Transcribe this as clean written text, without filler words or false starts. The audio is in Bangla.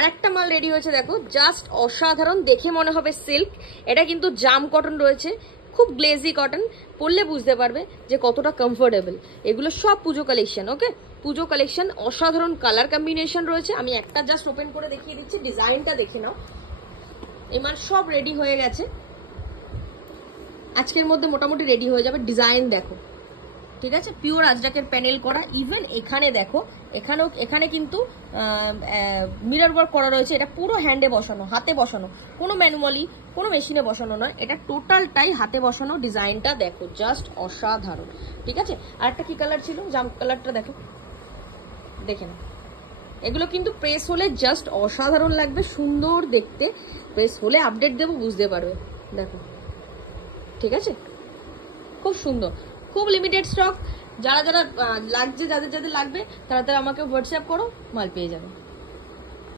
আরেকটা মাল রেডি হয়েছে দেখো, জাস্ট অসাধারণ, দেখে মনে হবে সিল্ক। এটা কিন্তু জাম কটন রয়েছে, খুব গ্লেজি কটন, পরলে বুঝতে পারবে যে কতটা কমফোর্টেবল। এগুলো সব পুজো কালেকশন। ওকে, পুজো কালেকশন, অসাধারণ কালার কম্বিনেশন রয়েছে। আমি একটা জাস্ট ওপেন করে দেখিয়ে দিচ্ছি, ডিজাইনটা দেখে নাও। এই মাল সব রেডি হয়ে গেছে, আজকের মধ্যে মোটামুটি রেডি হয়ে যাবে। ডিজাইন দেখো, ঠিক আছে, পিওর আজরাকের প্যানেল করা। ইভেন এখানে দেখো, এখানে কিন্তু মিরর ওয়ার্ক করা রয়েছে। এটা পুরো হ্যান্ডে বসানো, হাতে বসানো, কোনো ম্যানুয়ালি কোনো মেশিনে বসানো নয়, এটা টোটালটাই হাতে বসানো। ডিজাইনটা দেখো, জাস্ট অসাধারণ। ঠিক আছে, আর একটা কি কালার ছিল, জাম কালারটা দেখো, দেখে না। এগুলো কিন্তু প্রেস হলে জাস্ট অসাধারণ লাগবে, সুন্দর দেখতে। প্রেস হলে আপডেট দেবো, বুঝতে পারবে। দেখো, ঠিক আছে, খুব সুন্দর, খুব লিমিটেড স্টক। যারা যারা লাগছে, যাদের যাদের লাগবে তারা তারা আমাকে হোয়াটসঅ্যাপ করো, মাল পেয়ে যাবে।